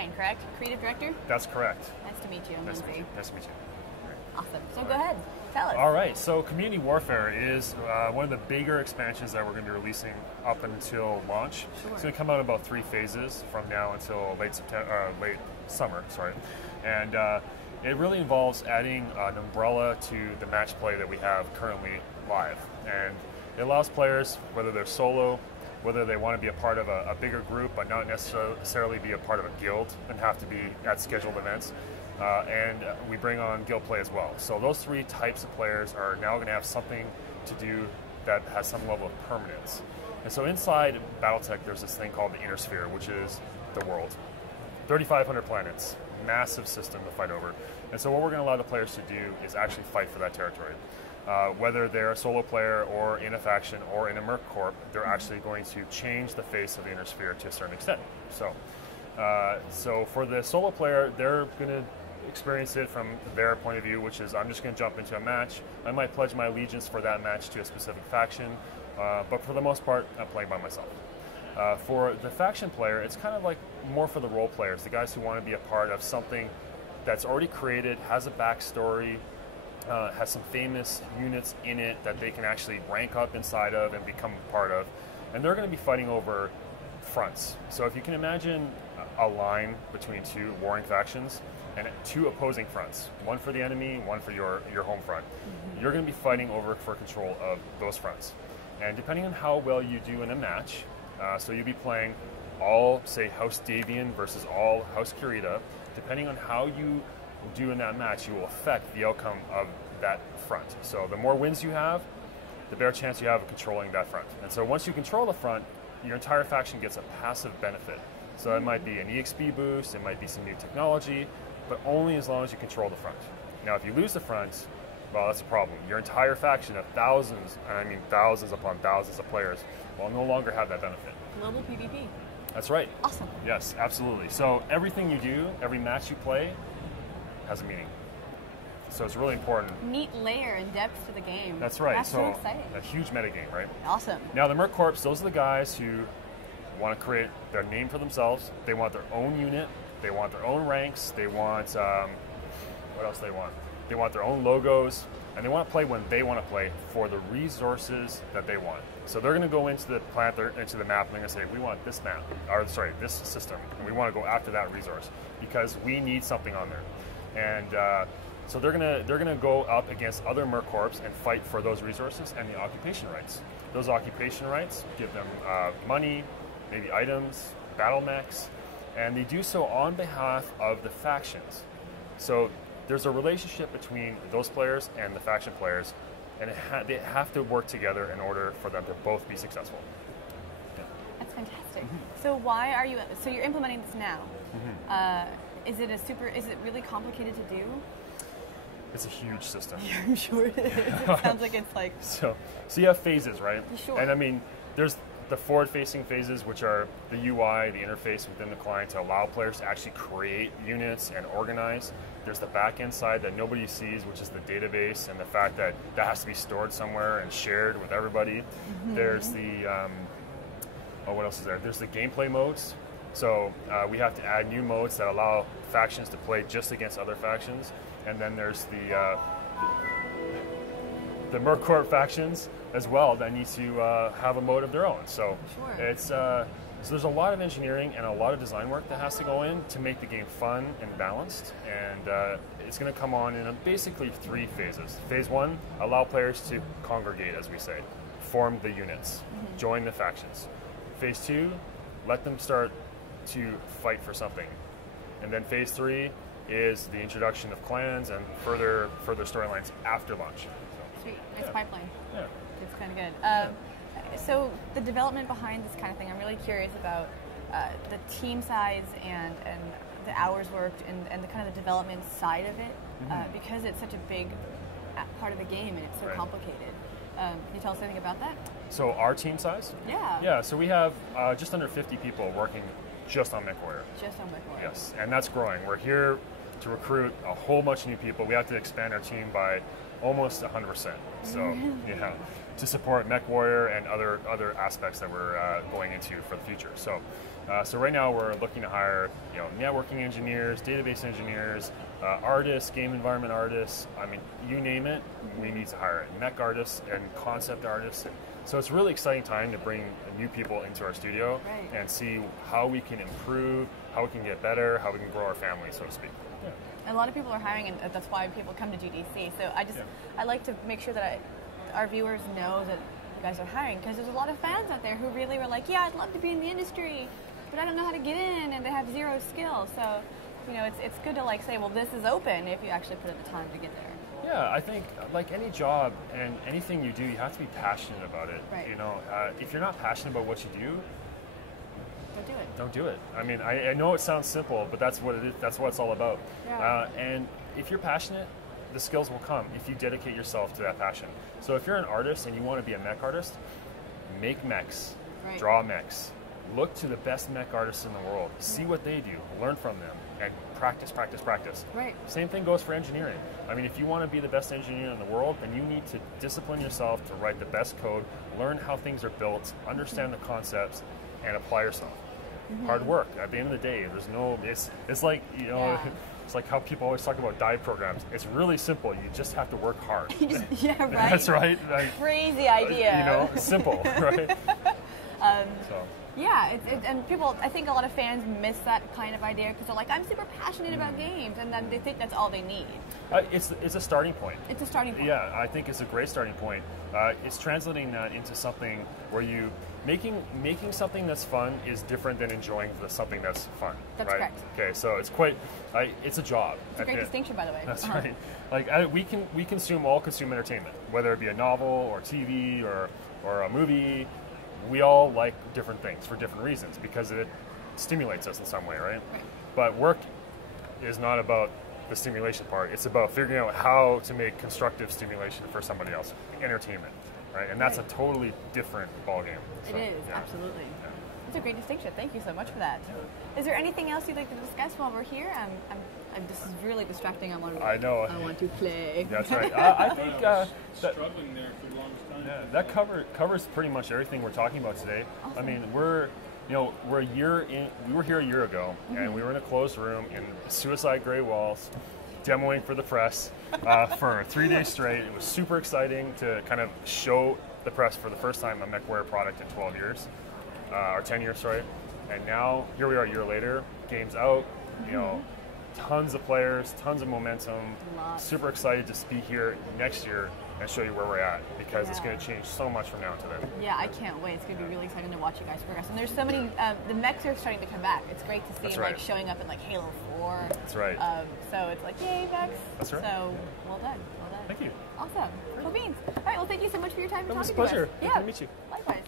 Bryan, correct? Creative director? That's correct. Nice to meet you. I'm Lindsay. Nice to meet you. Awesome. So go ahead. Tell us. All right. So Community Warfare is one of the bigger expansions that we're going to be releasing up until launch. Sure. It's going to come out in about 3 phases from now until late summer. Sorry. And it really involves adding an umbrella to the match play that we have currently live. And it allows players, whether they're solo, whether they want to be a part of a bigger group but not necessarily be a part of a guild and have to be at scheduled events. And we bring on guild play as well. So those 3 types of players are now going to have something to do that has some level of permanence. And so inside BattleTech, there's this thing called the Inner Sphere, which is the world. 3,500 planets, massive system to fight over. And so what we're going to allow the players to do is actually fight for that territory. Whether they're a solo player or in a faction or in a Merc Corp, they're actually going to change the face of the Inner Sphere to a certain extent. So for the solo player, they're going to experience it from their point of view, which is I'm just going to jump into a match. I might pledge my allegiance for that match to a specific faction, but for the most part, I'm playing by myself. For the faction player, it's kind of like more for the role players, the guys who want to be a part of something that's already created, has a backstory, has some famous units in it that they can actually rank up inside of and become a part of. And they're going to be fighting over fronts. So if you can imagine a line between 2 warring factions and 2 opposing fronts, one for the enemy, one for your home front. Mm-hmm. You're going to be fighting over for control of those fronts. And depending on how well you do in a match, so you'll be playing all, say, House Davian versus all House Kurita, depending on how you do in that match, you will affect the outcome of that front. So the more wins you have, the better chance you have of controlling that front. And so once you control the front, your entire faction gets a passive benefit. So it might be an EXP boost, it might be some new technology, but only as long as you control the front. Now if you lose the front, well, that's a problem. Your entire faction of thousands, and I mean thousands upon thousands of players, will no longer have that benefit. Global PvP. That's right. Awesome. Yes, absolutely. So everything you do, every match you play, has a meaning. So it's really important. Neat layer and depth to the game. That's right. That's so exciting. A huge metagame, right? Awesome. Now the Merc Corps, those are the guys who want to create their name for themselves. They want their own unit. They want their own ranks. They want, what else they want? They want their own logos. And they want to play when they want to play for the resources that they want. So they're going to go into the planet, into the map, and they're going to say, we want this map, or sorry, this system, and we want to go after that resource because we need something on there. And so they're gonna go up against other Merc Corps and fight for those resources and the occupation rights. Those occupation rights give them money, maybe items, battle mechs, and they do so on behalf of the factions. So there's a relationship between those players and the faction players, and they have to work together in order for them to both be successful. Yeah. That's fantastic. Mm-hmm. So why are you? So you're implementing this now. Mm-hmm. Is it really complicated to do? It's a huge system. I'm sure it is. It sounds like it's like... So you have phases, right? Sure. And I mean, there's the forward-facing phases, which are the UI, the interface within the client to allow players to actually create units and organize. There's the back-end side that nobody sees, which is the database and the fact that that has to be stored somewhere and shared with everybody. Mm-hmm. There's the, what else is there? There's the gameplay modes. So we have to add new modes that allow factions to play just against other factions. And then there's the Merc Corp factions as well that need to have a mode of their own. So sure. It's so there's a lot of engineering and a lot of design work that has to go in to make the game fun and balanced. And it's going to come on in basically 3 phases. Phase 1, allow players to congregate, as we say, form the units, join the factions. Phase 2, let them start to fight for something. And then phase 3 is the introduction of clans and further storylines after launch. So, sweet, nice pipeline. Yeah, it's kind of good. So the development behind this kind of thing, I'm really curious about the team size and the hours worked and the kind of the development side of it, because it's such a big part of the game and it's so complicated. Can you tell us anything about that? So our team size? Yeah. Yeah, so we have just under 50 people working just on MechWarrior. Just on MechWarrior. Yes, and that's growing. We're here to recruit a whole bunch of new people. We have to expand our team by almost 100%. So, yeah, to support MechWarrior and other aspects that we're going into for the future. So, so right now we're looking to hire networking engineers, database engineers, artists, game environment artists. I mean, you name it, we need to hire it. Mech artists and concept artists. So it's a really exciting time to bring new people into our studio and see how we can improve, how we can get better, how we can grow our family, so to speak. A lot of people are hiring, and that's why people come to GDC. So I like to make sure that our viewers know that you guys are hiring, because there's a lot of fans out there who really were like, yeah, I'd love to be in the industry, but I don't know how to get in, and they have zero skill. So, it's good to say, well, this is open if you actually put in the time to get there. Yeah, I think like any job and anything you do, you have to be passionate about it. Right. If you're not passionate about what you do, don't do it. Don't do it. I mean, I know it sounds simple, but that's what it is. That's what it's all about. Yeah. And if you're passionate, the skills will come if you dedicate yourself to that passion. So if you're an artist and you want to be a mech artist, make mechs, draw mechs, look to the best mech artists in the world, see what they do, learn from them, and practice, practice, practice. Right. Same thing goes for engineering. I mean, if you want to be the best engineer in the world, then you need to discipline yourself to write the best code, learn how things are built, understand the concepts, and apply yourself. Hard work. At the end of the day, there's no. It's like it's like how people always talk about dive programs. It's really simple. You just have to work hard. Yeah, right. That's right. Crazy idea. Simple, right? Yeah, and people, I think a lot of fans miss that kind of idea because they're like, I'm super passionate about games, and then they think that's all they need. It's a starting point. It's a starting point. Yeah, I think it's a great starting point. It's translating that into something where you making something that's fun is different than enjoying something that's fun. That's right? correct. Okay, so it's quite. It's a job. It's a great distinction, by the way. That's right. Like we consume entertainment, whether it be a novel or TV or a movie. We all like different things for different reasons because it stimulates us in some way, right? But work is not about the stimulation part. It's about figuring out how to make constructive stimulation for somebody else, entertainment, right? And that's a totally different ballgame. So, it is, absolutely. Yeah. It's a great distinction. Thank you so much for that. Is there anything else you'd like to discuss while we're here? This is really distracting. I know. I want to play. That's right. I think struggling there for the longest time. Yeah, that covers pretty much everything we're talking about today. Awesome. I mean, we're a year in. We were here a year ago, and we were in a closed room in suicide gray walls, demoing for the press for 3 days straight. It was super exciting to kind of show the press for the first time a MechWarrior product in 12 years, or 10 years, sorry. And now here we are a year later. Game's out. Tons of players, tons of momentum. Super excited to be here next year and show you where we're at because it's going to change so much from now to then. Yeah, I can't wait. It's going to be really exciting to watch you guys progress. And there's so many, the mechs are starting to come back. It's great to see them showing up in Halo 4. That's right. So it's like, yay, mechs. That's right. So well done. Thank you. Awesome. Cool beans. All right, well, thank you so much for your time and talking to us. It was a pleasure. Good to meet you. Likewise.